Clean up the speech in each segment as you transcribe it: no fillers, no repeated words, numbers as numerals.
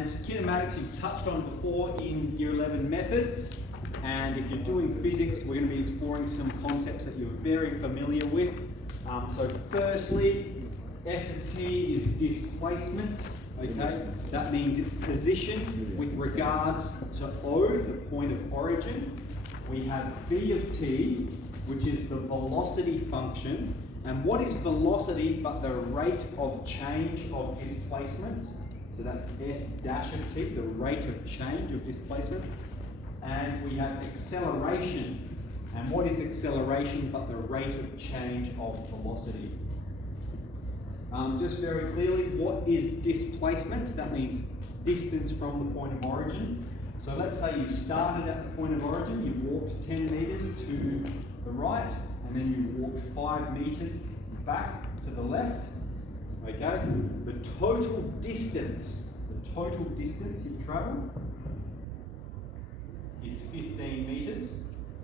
And kinematics you've touched on before in Year 11 methods. And if you're doing physics, we're going to be exploring some concepts that you're very familiar with. So firstly, S of t is displacement. Okay, that means its position with regards to O, the point of origin. We have v of t, which is the velocity function. And what is velocity but the rate of change of displacement? So that's S dash of t, the rate of change of displacement. And we have acceleration. And what is acceleration but the rate of change of velocity? Just very clearly, what is displacement? That means distance from the point of origin. So let's say you started at the point of origin, you walked 10 meters to the right, and then you walked 5 meters back to the left. Okay? The total distance you've traveled is 15 meters.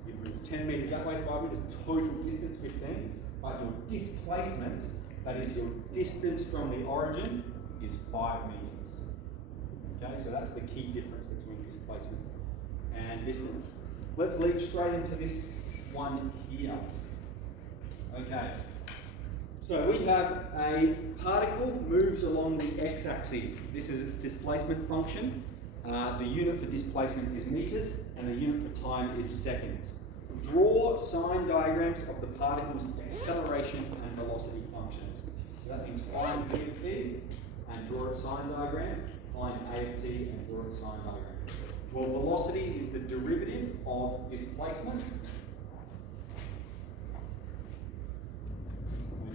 You've moved 10 meters that way, 5 meters, total distance 15. But your displacement, that is your distance from the origin, is 5 meters. Okay, so that's the key difference between displacement and distance. Let's leap straight into this one here. Okay, so we have a particle moves along the x-axis. This is its displacement function. The unit for displacement is meters, and the unit for time is seconds. Draw sine diagrams of the particle's acceleration and velocity functions. So that means find v of t and draw a sine diagram, find a of t and draw a sine diagram. Well, velocity is the derivative of displacement.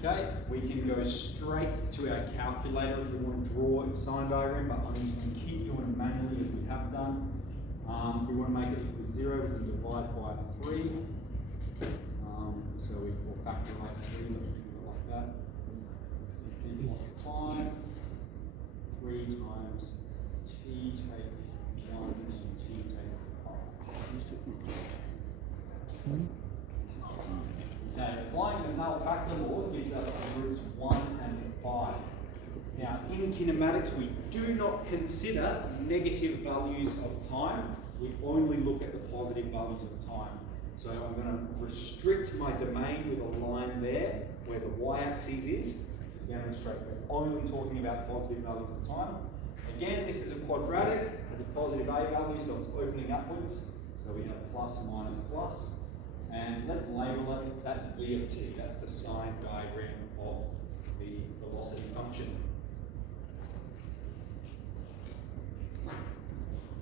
Okay, we can go straight to our calculator if we want to draw a sine diagram, but I'm just going to keep doing it manually as we have done. If we want to make it equal to 0, we can divide by 3. So we will factorize 3, let's think of it like that. 16 plus 5, 3 times t take 1 and t take 5. Okay, applying the null factor law gives us the roots 1 and 5. Now, in kinematics, we do not consider negative values of time. We only look at the positive values of time. So I'm going to restrict my domain with a line there where the y-axis is to demonstrate we're only talking about positive values of time. Again, this is a quadratic, has a positive a value, so it's opening upwards. So we have plus, minus, plus. And let's label it, that's v of t, that's the sine diagram of the velocity function.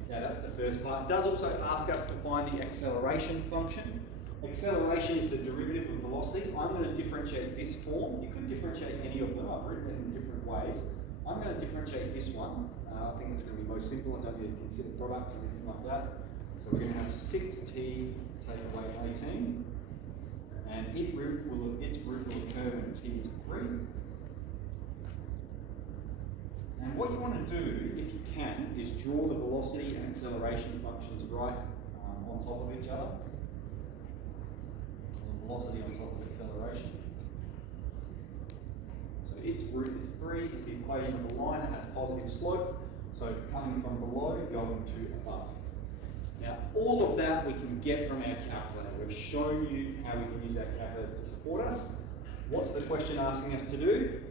Now that's the first part. It does also ask us to find the acceleration function. Acceleration is the derivative of velocity. I'm going to differentiate this form. You could differentiate any of them. I've written it in different ways. I'm going to differentiate this one. I think it's going to be most simple. I don't need to consider products or anything like that. So we're going to have 6t take away 18. And its root will occur when t is 3. And what you want to do, if you can, is draw the velocity and acceleration functions right on top of each other. The velocity on top of acceleration. So its root is 3, it's the equation of a line that has positive slope. So coming from below, going to above. Now, all of that we can get from our calculator. We've shown you how we can use our calculator to support us. What's the question asking us to do?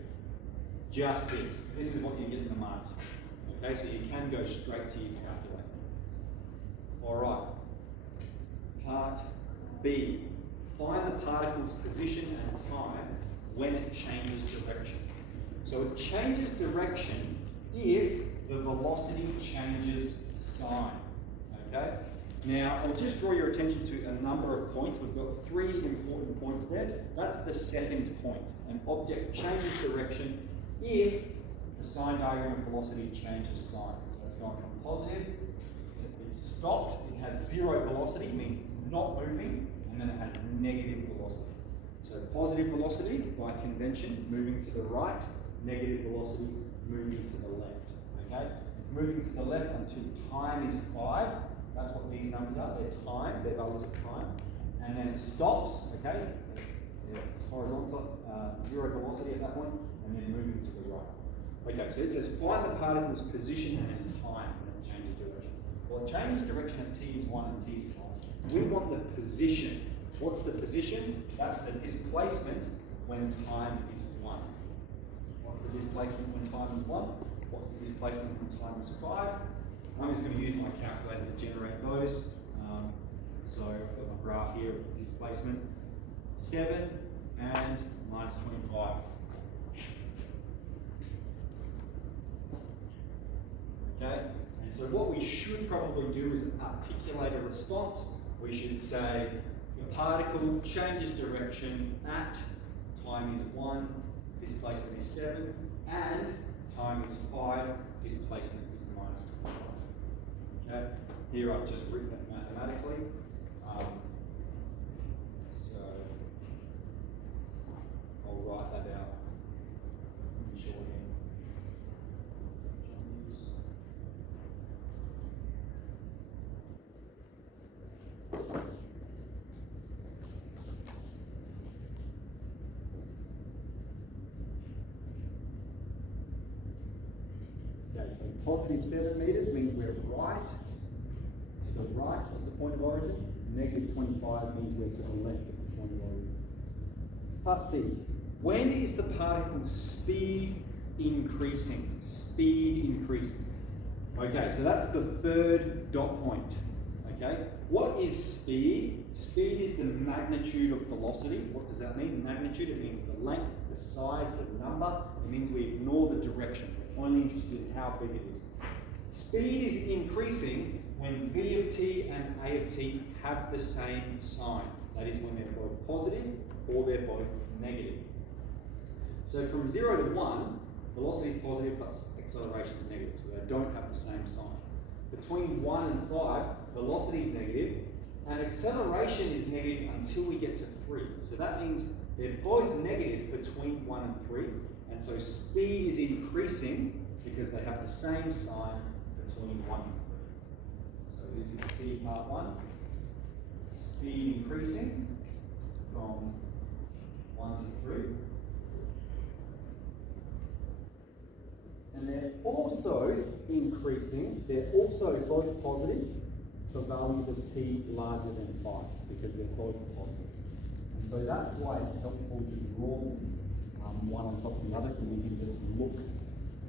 Just this. This is what you get in the marks. Okay, so you can go straight to your calculator. All right. Part B. Find the particle's position and time when it changes direction. So it changes direction if the velocity changes sign. Okay? Now, I'll just draw your attention to a number of points. We've got 3 important points there. That's the second point. An object changes direction if the sine diagram of velocity changes sign. So it's going from positive to it's stopped, it has 0 velocity, means it's not moving, and then it has negative velocity. So positive velocity, by convention, moving to the right, negative velocity, moving to the left. Okay? It's moving to the left until time is 5. That's what these numbers are, they're time, they're values of time. And then it stops, okay? It's horizontal, 0 velocity at that point, and then moving to the right. Okay, so it says find the particle's position and time when it changes direction. Well, it changes direction at t is 1 and t is 5. We want the position. What's the position? That's the displacement when time is 1. What's the displacement when time is 1? What's the displacement when time is 5? I'm just going to use my calculator to generate those. So I've got my graph here of displacement 7 and minus 25. Okay, and so what we should probably do is articulate a response. We should say the particle changes direction at time is 1, displacement is 7, and time is 5, displacement is minus 25. Okay, here I've just written it mathematically. So I'll write that out in shorthand. Okay, so positive 7 meters means we're right to the right of the point of origin. Negative 25 means we're to the left of the point of origin. Part C. When is the particle's speed increasing? Speed increasing. Okay, so that's the third dot point. Okay, what is speed? Speed is the magnitude of velocity. What does that mean? Magnitude, it means the length, the size, the number. It means we ignore the direction. We're only interested in how big it is. Speed is increasing when V of t and A of t have the same sign. That is when they're both positive or they're both negative. So from 0 to 1, velocity is positive but acceleration is negative, so they don't have the same sign. Between 1 and 5, velocity is negative and acceleration is negative until we get to 3. So that means they're both negative between 1 and 3, and so speed is increasing because they have the same sign between 1 and 3. So this is C part 1. Speed increasing from 1 to 3. And they're also increasing, they're also both positive for values of t larger than 5 because they're both positive. And so that's why it's helpful to draw one on top of the other, because you can just look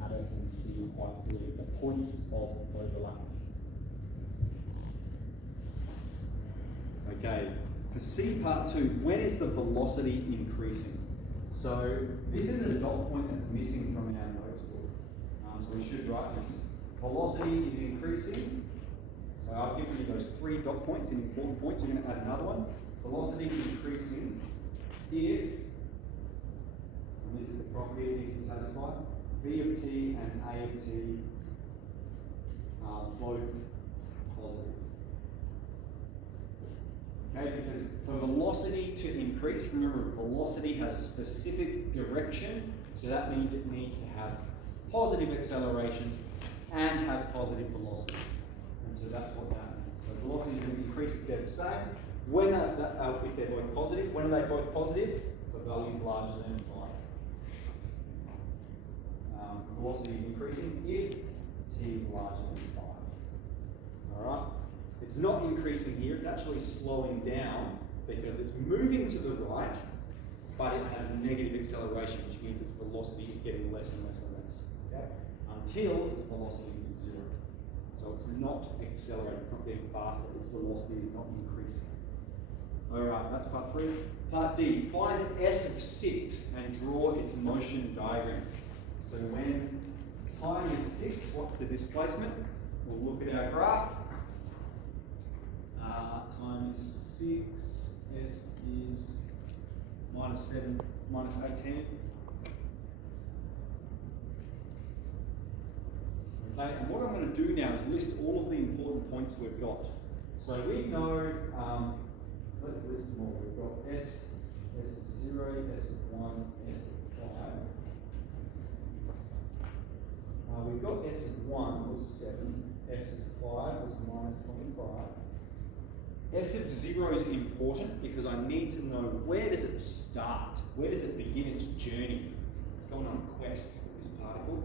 at it and see quite clearly the points of overlap. Okay, for C part 2, when is the velocity increasing? So this is a dot point that's missing from our notes book. So we should write this. Velocity is increasing. So I've given you those 3 dot points, important points. You're going to add another one. Velocity is increasing if, and this is the property it needs to satisfy, V of t and A of t are both positive. Okay, because for velocity to increase, remember velocity has specific direction, so that means it needs to have positive acceleration and have positive velocity. And so that's what that means. So velocity is going to increase if they're the same. When if they're both positive, when are they both positive? For values larger than 5. Velocity is increasing if t is larger than 5. Alright? It's not increasing here, it's actually slowing down because it's moving to the right, but it has negative acceleration, which means its velocity is getting less and less and less. Okay? Until its velocity is 0. So it's not accelerating, it's not getting faster, its velocity is not increasing. Alright, that's part 3. Part D, find S of 6 and draw its motion diagram. So when time is 6, what's the displacement? We'll look at our graph. Time is 6, S is minus 7, minus 18. Okay, and what I'm going to do now is list all of the important points we've got. So we know, let's list them all. We've got S, S of 0, S of 1, S of 5. We've got S of 1 was 7, S of 5 was minus 25. S of 0 is important because I need to know where does it start? Where does it begin its journey? It's going on a quest with this particle.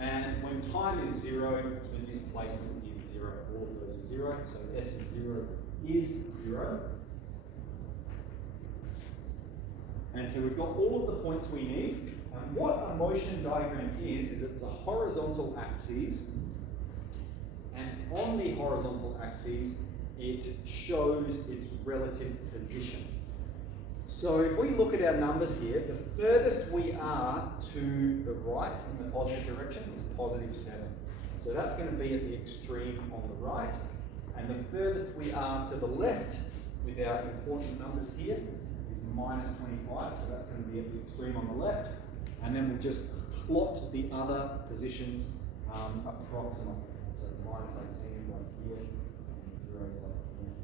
And when time is 0, the displacement is 0. All of those are 0, so S of 0 is 0. And so we've got all of the points we need. And what a motion diagram is it's a horizontal axis. And on the horizontal axis, it shows its relative position. So if we look at our numbers here, the furthest we are to the right in the positive direction is positive 7. So that's going to be at the extreme on the right. And the furthest we are to the left with our important numbers here is minus 25. So that's going to be at the extreme on the left. And then we'll just plot the other positions approximately. So minus 18 is like here, and 0 is like here.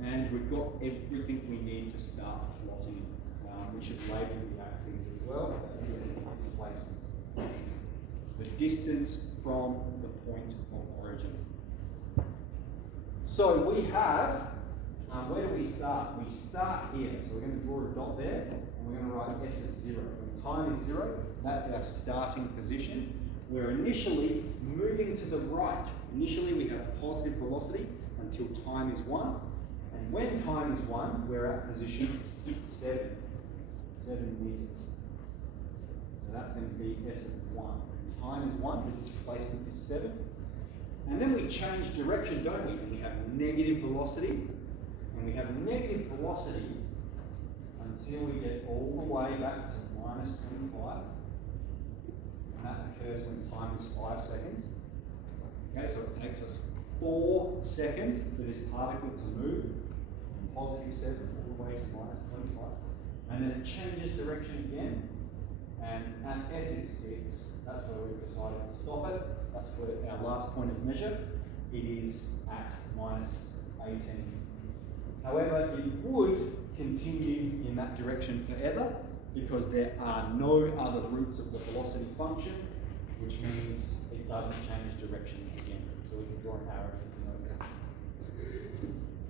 And we've got everything we need to start plotting. We should label the axes as well. This is the displacement. This is the distance from the point of origin. So we have, where do we start? We start here. So we're going to draw a dot there, and we're going to write S of 0. When time is 0, that's our starting position. We're initially moving to the right. Initially we have positive velocity until time is 1. And when time is 1, we're at position 7 meters. So that's going to be S of 1. When time is 1, the displacement is 7. And then we change direction, don't we? And we have negative velocity. And we have negative velocity until we get all the way back to minus 25. And that occurs when time is 5 seconds. Okay, so it takes us 4 seconds for this particle to move from positive 7 all the way to minus 25. And then it changes direction again. And at S is 6, that's where we've decided to stop it. That's where our last point of measure. It is at minus 18. However, it would continue in that direction forever because there are no other roots of the velocity function, which means it doesn't change direction again. So we can draw an arrow to denote that.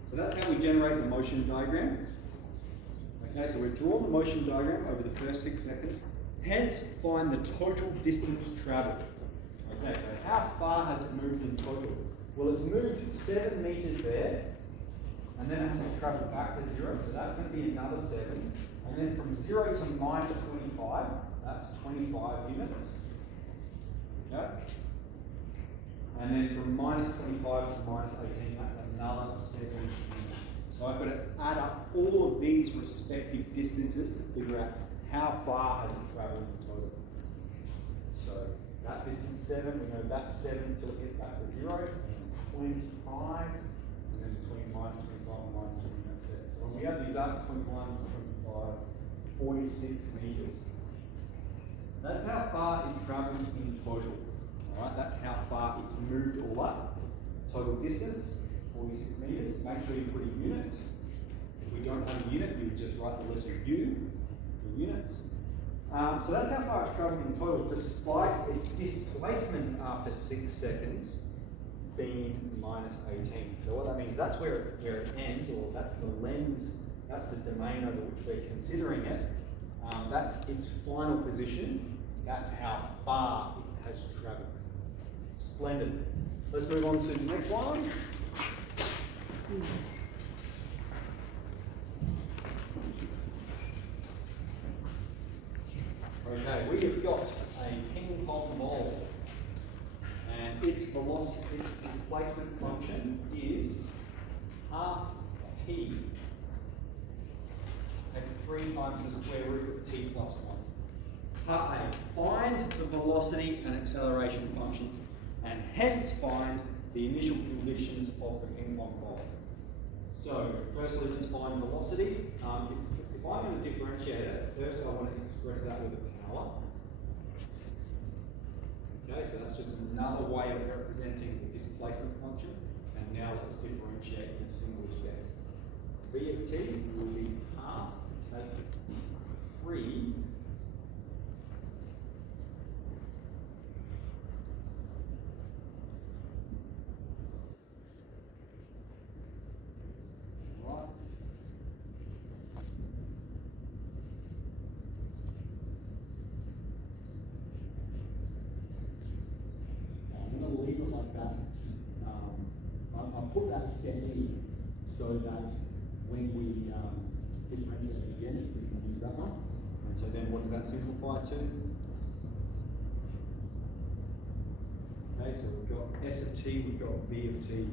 So that's how we generate the motion diagram. Okay, so we've drawn the motion diagram over the first 6 seconds. Hence, find the total distance travelled. Okay, so how far has it moved in total? Well, it's moved 7 meters there, and then it has to travel back to 0, so that's going to be another 7. And then from 0 to minus 25, that's 25 units. Okay? And then from minus 25 to minus 18, that's another 7 units. So I've got to add up all of these respective distances to figure out how far has it travelled in total. So that distance 7, we know that's 7 till it hit back to 0, and 25, and then between minus 25 and minus 20, that's it. So when we add these up, 21, 25, 46 meters. That's how far it travels in total. Alright, that's how far it's moved all up. Total distance, 46 meters. Make sure you put a unit. If we don't have a unit, we would just write the letter U for units. So that's how far it's travelled in total, despite its displacement after 6 seconds being minus 18. So what that means, that's where it ends, or that's the lens, that's the domain over which we're considering it. That's its final position. That's how far it has travelled. Splendid. Let's move on to the next one. Okay, we have got a ping pong ball, and its velocity, its displacement function is half t. Take 3 times the square root of t plus 1. Part A, find the velocity and acceleration functions, and hence find the initial conditions of the ping pong ball. So, firstly, let's find velocity. If I'm going to differentiate it, first I want to express that with a power. Okay, so that's just another way of representing the displacement function. And now let's differentiate in a single step. V of t will be half, take 3 1 step in so that when we differentiate again, we can use that one. And so then what does that simplify to? Okay, so we've got S of t, we've got V of t.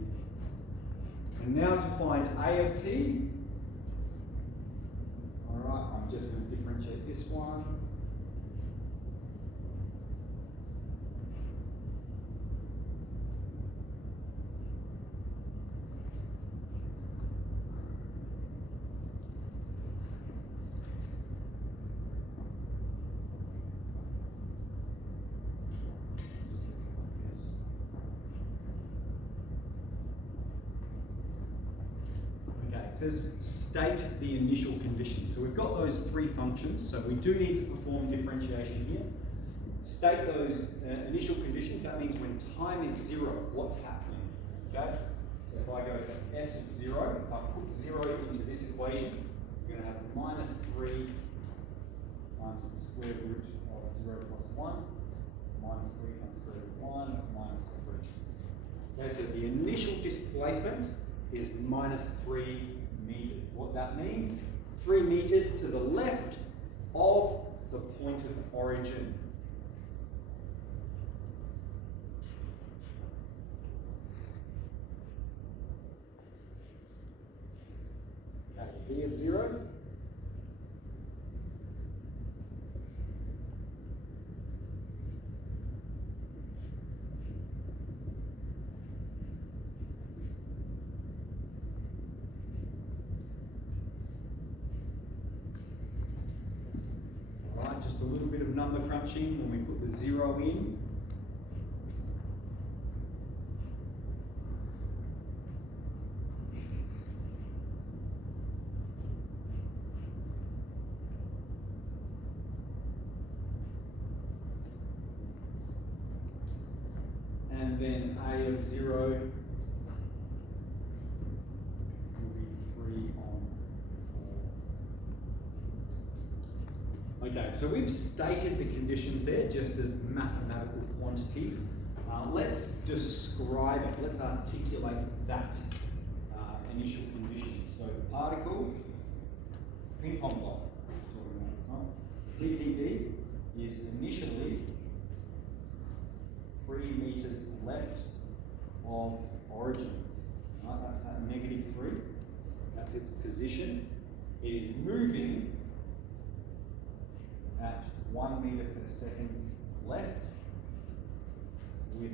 And now to find A of t, all right, I'm just going to differentiate this one. It says state the initial condition. So we've got those three functions, so we do need to perform differentiation here. State those initial conditions, that means when time is 0, what's happening, okay? So if I go for S of 0, if I put 0 into this equation, we're going to have minus 3 times the square root of 0 plus 1. So minus 3 times square root of 1, that's minus 3. Okay, so the initial displacement is minus 3 meters. What that means, 3 meters to the left of the point of origin. Okay, V of 0. Just a little bit of number crunching when we put the 0 in. And then A of 0 will be 3 on 4. Okay, so we've stated the conditions there just as mathematical quantities. Let's describe it. Let's articulate that initial condition. So particle, ping pong ball, talking about this time. PPD is initially 3 meters left of origin. Right, that's that negative 3. That's its position. It is moving at 1 meter per second left with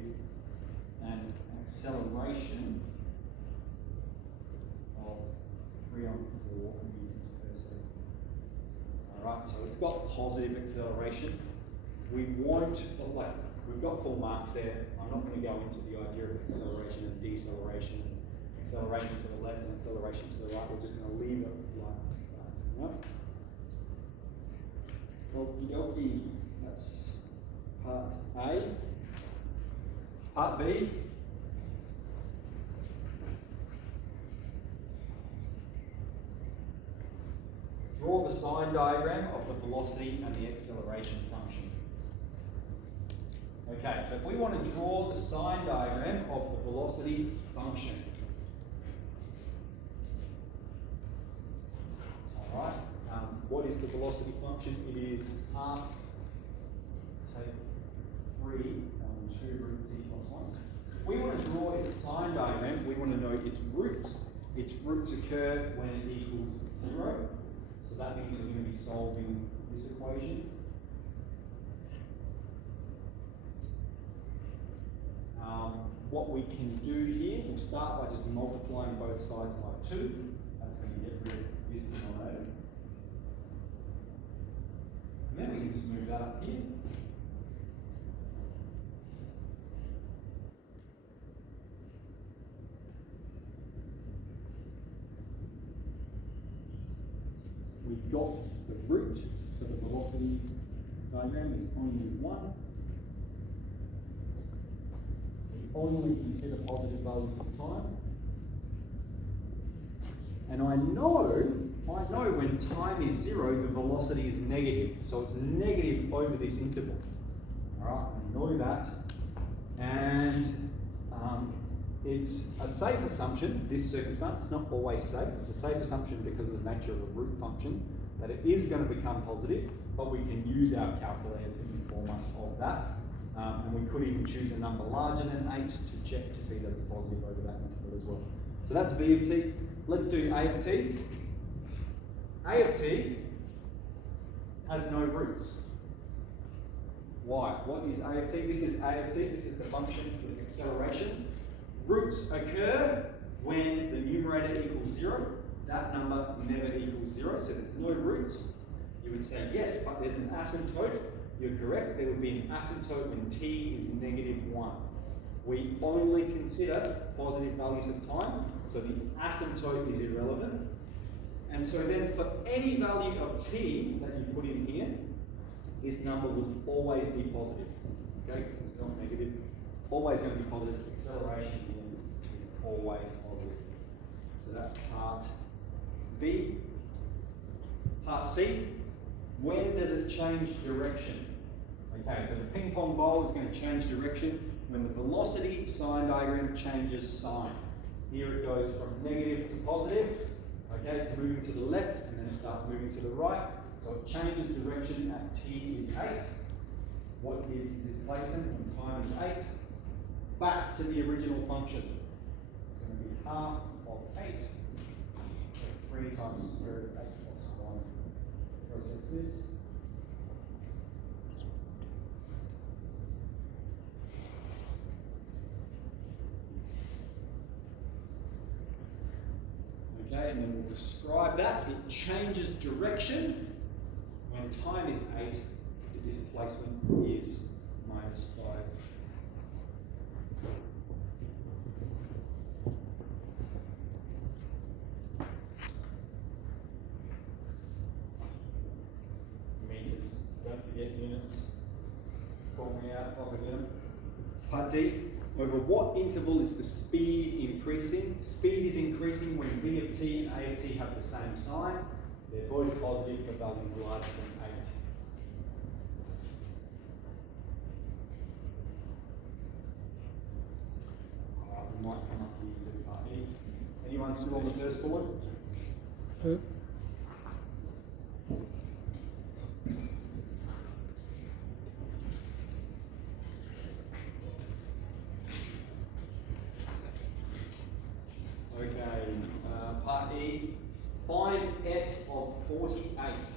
an acceleration of 3 on 4 meters per second. Alright, so it's got positive acceleration. We won't, like, we've got 4 marks there. I'm not going to go into the idea of acceleration and deceleration, acceleration to the left and acceleration to the right. We're just going to leave it like that. Right? Okie dokie, that's part A. Part B. Draw the sine diagram of the velocity and the acceleration function. Okay, so if we want to draw the sine diagram of the velocity function. Alright, what is the velocity function? It is half, take 3 on 2 root z plus 1. If we want to draw its sine diagram, we want to know its roots. Its roots occur when it equals 0. So that means we're going to be solving this equation. What we can do here, we'll start by just multiplying both sides by 2. That's going to get rid of this denominator. And then we can just move that up here. We've got the root, so the velocity diagram is only 1. Only consider positive values of time. And I know when time is 0, the velocity is negative. So it's negative over this interval. All right, I know that. And it's a safe assumption, this circumstance, it's not always safe, it's a safe assumption because of the nature of a root function, that it is going to become positive, but we can use our calculator to inform us of that. And we could even choose a number larger than 8 to check to see that it's positive over that interval as well. So that's B of t. Let's do A of t. A of t has no roots. Why? What is A of t? This is A of t, this is the function for the acceleration. Roots occur when the numerator equals 0. That number never equals 0, so there's no roots. You would say yes, but there's an asymptote. You're correct, there would be an asymptote when t is -1. We only consider positive values of time, so the asymptote is irrelevant. And so then for any value of t that you put in here, this number will always be positive. Okay, so it's not negative, it's always going to be positive. Acceleration here is always positive. So that's part B. Part C, when does it change direction? Okay, so the ping pong ball is going to change direction when the velocity sign diagram changes sign. Here it goes from negative to positive. Okay, it's moving to the left and then it starts moving to the right. So it changes direction at t is 8. What is the displacement when time is 8? Back to the original function. It's going to be half of 8. So 3 times the square root of 8 plus 1. Process this. Okay, and then we'll describe that. It changes direction. When time is 8, the displacement is -5. Meters, don't forget units. Call me out if I forget them. Part D. Over what interval is the speed increasing? Speed is increasing when B of t and A of t have the same sign. They're both positive for values larger than 8. We might come up here with part E. Anyone still on the first board? Who? Okay, part E, find S of 48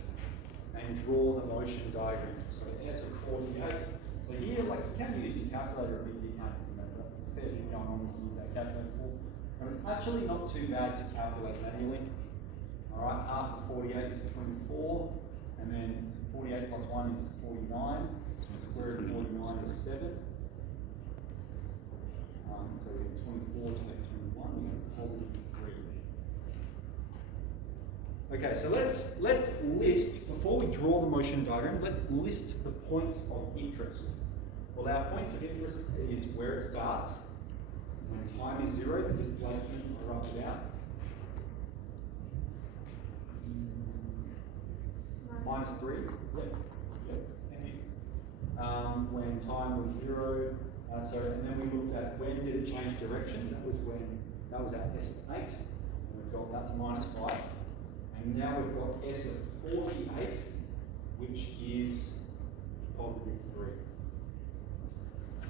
and draw the motion diagram. So S of 48. So here, like you can use your calculator a bit, you can't remember. There's a fair bit going on to use that calculator for. But it's actually not too bad to calculate manually. Alright, half of 48 is 24, and then 48 plus 1 is 49, and the square root of 49 is 7. So we have 24 to make 21, we have positive 3. Okay, so let's list, before we draw the motion diagram, let's list the points of interest. Well, our points of interest is where it starts. When time is 0, the displacement, I write it out. -3, yep. Thank you. When time was 0, and then we looked at when did it change direction. That was at S of 8. And we've got that's -5. And now we've got S of 48, which is positive 3.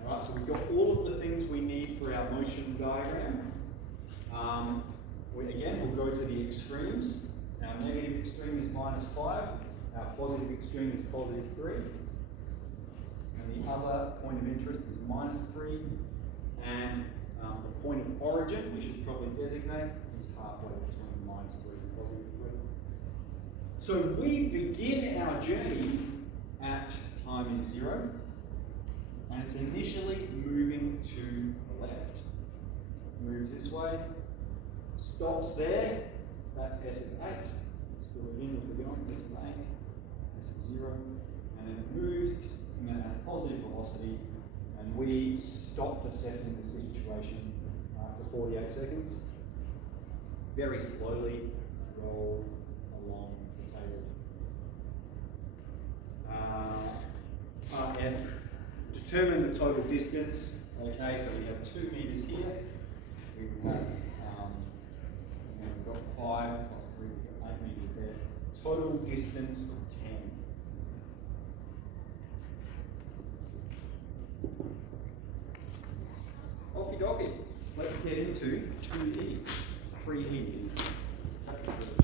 Alright, so we've got all of the things we need for our motion diagram. We'll go to the extremes. Our negative extreme is -5. Our positive extreme is positive 3. And the other point of interest is -3. And the point of origin, we should probably designate, is halfway between -3 and positive 3. So we begin our journey at time is 0. And it's initially moving to the left. Moves this way. Stops there. That's S of 8. Let's fill it in as we go on. S of 8. S of 0. And then it moves and it has positive velocity. And we stopped assessing the situation after 48 seconds. Very slowly roll along the table. Part F. Determine the total distance. Okay, so we have 2 meters here we have, we've got 5 plus 3, we've got 8 metres there. Total distance of 10. Okie dokie. Let's get into 2E, 3E.